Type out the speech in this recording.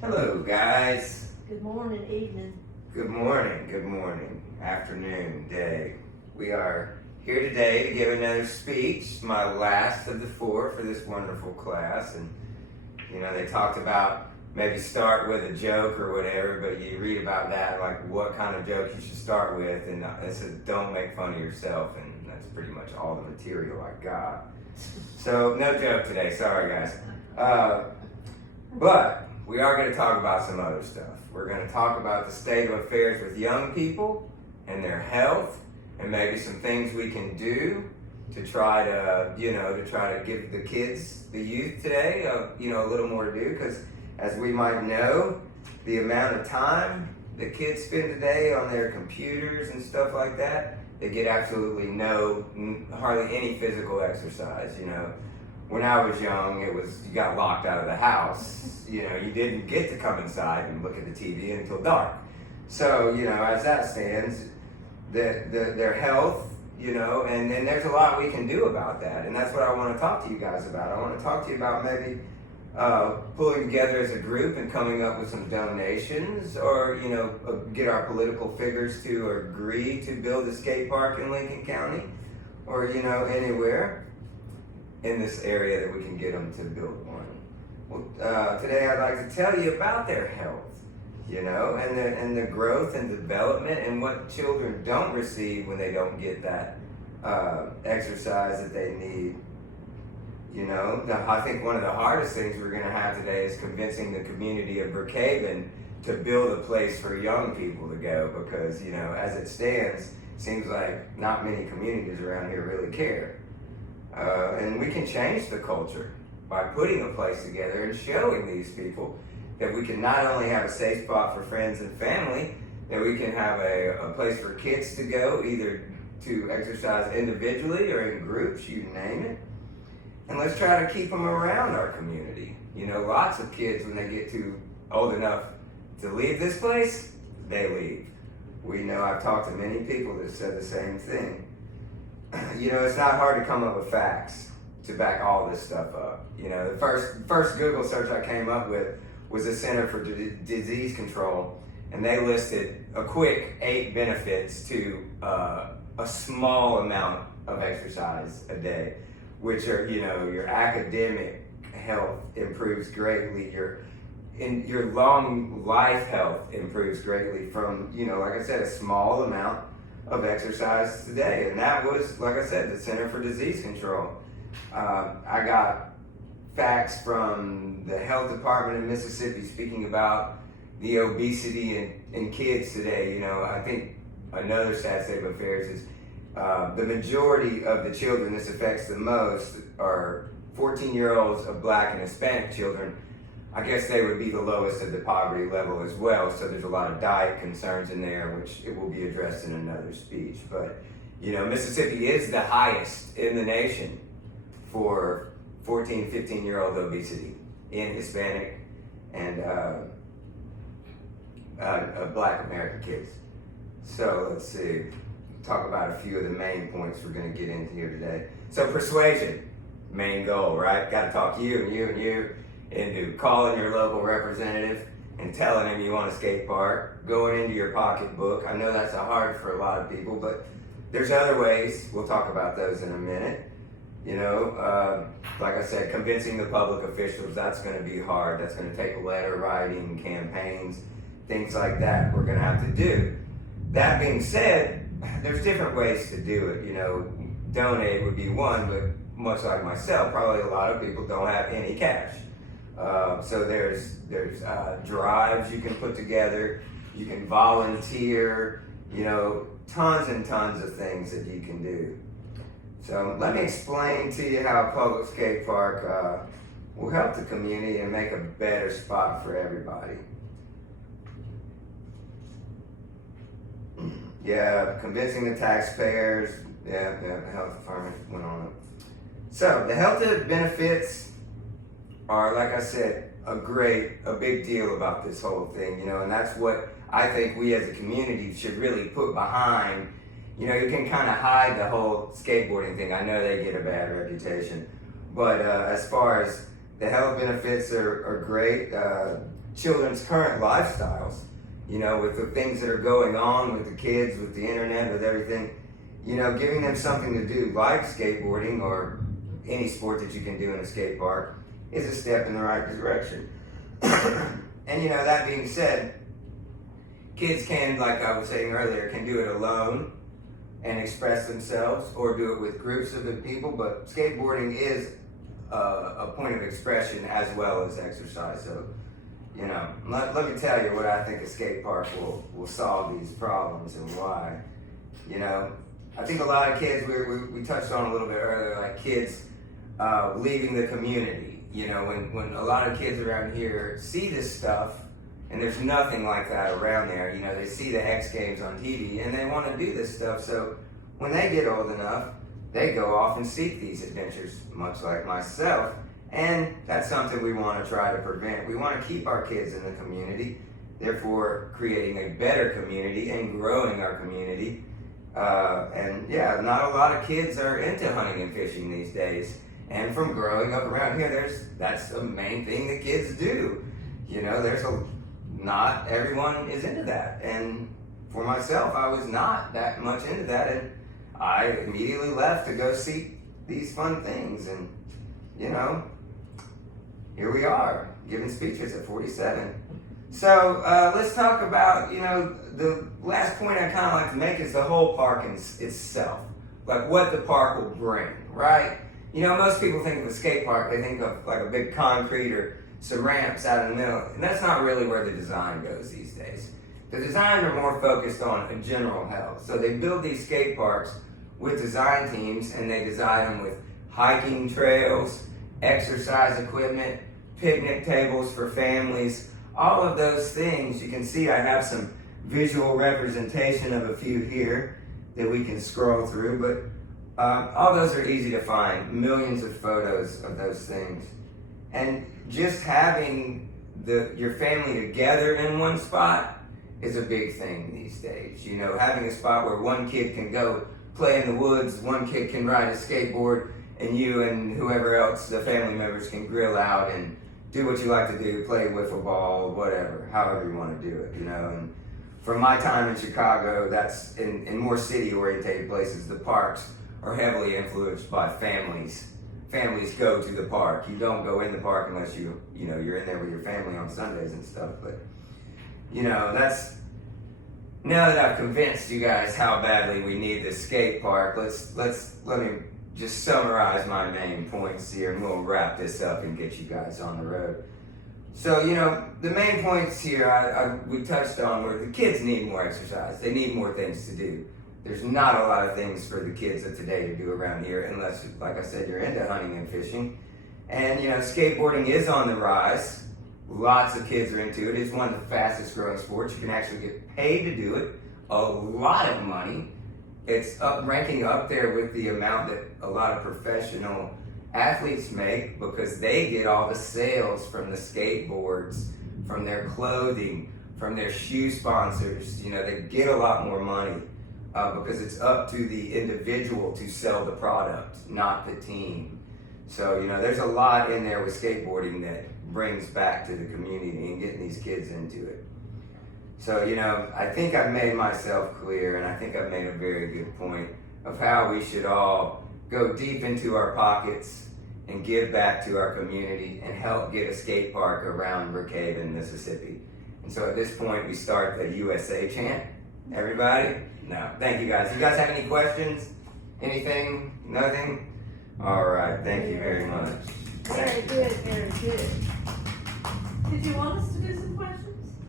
Hello guys. Good morning, evening. Good morning, afternoon, day. We are here today to give another speech, my last of the four for this wonderful class. And they talked about maybe start with a joke or whatever, but you read about that, like what kind of joke you should start with, and it said don't make fun of yourself, and that's pretty much all the material I got. So no joke today, sorry guys. But we are going to talk about some other stuff. We're going to talk about the state of affairs with young people and their health, and maybe some things we can do to try to give the kids, the youth today, a little more to do. Because as we might know, the amount of time the kids spend today on their computers and stuff like that, they get absolutely hardly any physical exercise. When I was young, it was you got locked out of the house. You didn't get to come inside and look at the TV until dark. So, as that stands, their health, and then there's a lot we can do about that. And that's what I want to talk to you guys about. I want to talk to you about maybe pulling together as a group and coming up with some donations, or, get our political figures to agree to build a skate park in Lincoln County, or, anywhere in this area that we can get them to build one. Well, today I'd like to tell you about their health, and the growth and development, and what children don't receive when they don't get that exercise that they need. I think one of the hardest things we're going to have today is convincing the community of Brookhaven to build a place for young people to go, because, as it stands, seems like not many communities around here really care. And we can change the culture by putting a place together and showing these people that we can not only have a safe spot for friends and family, that we can have a place for kids to go, either to exercise individually or in groups, you name it. And let's try to keep them around our community. Lots of kids, when they get too old enough to leave this place, they leave. I've talked to many people that said the same thing. It's not hard to come up with facts to back all this stuff up. The first Google search I came up with was the Center for Disease Control, and they listed a quick 8 benefits to a small amount of exercise a day, which are, your academic health improves greatly, your long life health improves greatly from, like I said, a small amount of exercise today. And that was, like I said, the Center for Disease Control. I got facts from the health department in Mississippi speaking about the obesity in kids today. I think another sad state of affairs is the majority of the children this affects the most are 14-year-olds of Black and Hispanic children. I guess they would be the lowest of the poverty level as well, so there's a lot of diet concerns in there, which it will be addressed in another speech. But, Mississippi is the highest in the nation for 14, 15-year-old obesity in Hispanic and Black American kids. So let's see, talk about a few of the main points we're going to get into here today. So persuasion, main goal, right? Got to talk you and you and you into calling your local representative and telling him you want a skate park, going into your pocketbook. I know that's hard for a lot of people, but there's other ways. We'll talk about those in a minute. Like I said, convincing the public officials, that's going to be hard. That's going to take letter writing, campaigns, things like that we're going to have to do. That being said, there's different ways to do it. Donate would be one, but much like myself, probably a lot of people don't have any cash. So there's drives you can put together, you can volunteer, tons and tons of things that you can do. So let me explain to you how a public skate park will help the community and make a better spot for everybody. Yeah, convincing the taxpayers. Yeah, the health department went on it. So the health benefits are, like I said, a big deal about this whole thing, and that's what I think we as a community should really put behind. You can kind of hide the whole skateboarding thing. I know they get a bad reputation, but as far as the health benefits are great. Children's current lifestyles, you know, with the things that are going on with the kids, with the internet, with everything, you know, giving them something to do like skateboarding or any sport that you can do in a skate park is a step in the right direction. And you know, that being said, kids can, like I was saying earlier, can do it alone and express themselves, or do it with groups of the people, but skateboarding is a point of expression as well as exercise. So, you know, let me tell you what I think a skate park will solve these problems and why. You know, I think a lot of kids, we touched on a little bit earlier, like kids leaving the community. You know, when a lot of kids around here see this stuff, and there's nothing like that around there, you know, they see the X Games on TV and they want to do this stuff. So when they get old enough, they go off and seek these adventures, much like myself. And that's something we want to try to prevent. We want to keep our kids in the community, therefore creating a better community and growing our community. And yeah, not a lot of kids are into hunting and fishing these days. And from growing up around here, that's the main thing that kids do. You know, not everyone is into that. And for myself, I was not that much into that. And I immediately left to go seek these fun things. And, you know, here we are, giving speeches at 47. So let's talk about, you know, the last point I kind of like to make is the whole park itself. Like what the park will bring, right? You know, most people think of a skate park, they think of like a big concrete or some ramps out in the middle. And that's not really where the design goes these days. The design are more focused on a general health. So they build these skate parks with design teams, and they design them with hiking trails, exercise equipment, picnic tables for families, all of those things. You can see I have some visual representation of a few here that we can scroll through, but all those are easy to find, millions of photos of those things. And just having your family together in one spot is a big thing these days. You know, having a spot where one kid can go play in the woods, one kid can ride a skateboard, and you and whoever else, the family members, can grill out and do what you like to do, play wiffle ball, whatever, however you want to do it, you know. And from my time in Chicago, that's in more city-oriented places, the parks are heavily influenced by families. Families go to the park. You don't go in the park unless you're in there with your family on Sundays and stuff. But, you know, now that I've convinced you guys how badly we need this skate park, let me just summarize my main points here, and we'll wrap this up and get you guys on the road. So, you know, the main points here we touched on were the kids need more exercise. They need more things to do. There's not a lot of things for the kids of today to do around here unless, like I said, you're into hunting and fishing. And, you know, skateboarding is on the rise. Lots of kids are into it. It's one of the fastest growing sports. You can actually get paid to do it. A lot of money. It's ranking up there with the amount that a lot of professional athletes make, because they get all the sales from the skateboards, from their clothing, from their shoe sponsors. You know, they get a lot more money because it's up to the individual to sell the product, not the team. So, you know, there's a lot in there with skateboarding that brings back to the community and getting these kids into it. So, you know, I think I've made myself clear, and I think I've made a very good point of how we should all go deep into our pockets and give back to our community and help get a skate park around Brookhaven, Mississippi. And so at this point, we start the USA chant. Everybody? No. Thank you guys. You guys have any questions? Anything? Nothing? All right. Thank you very much. Very good, very good. Did you want us to do some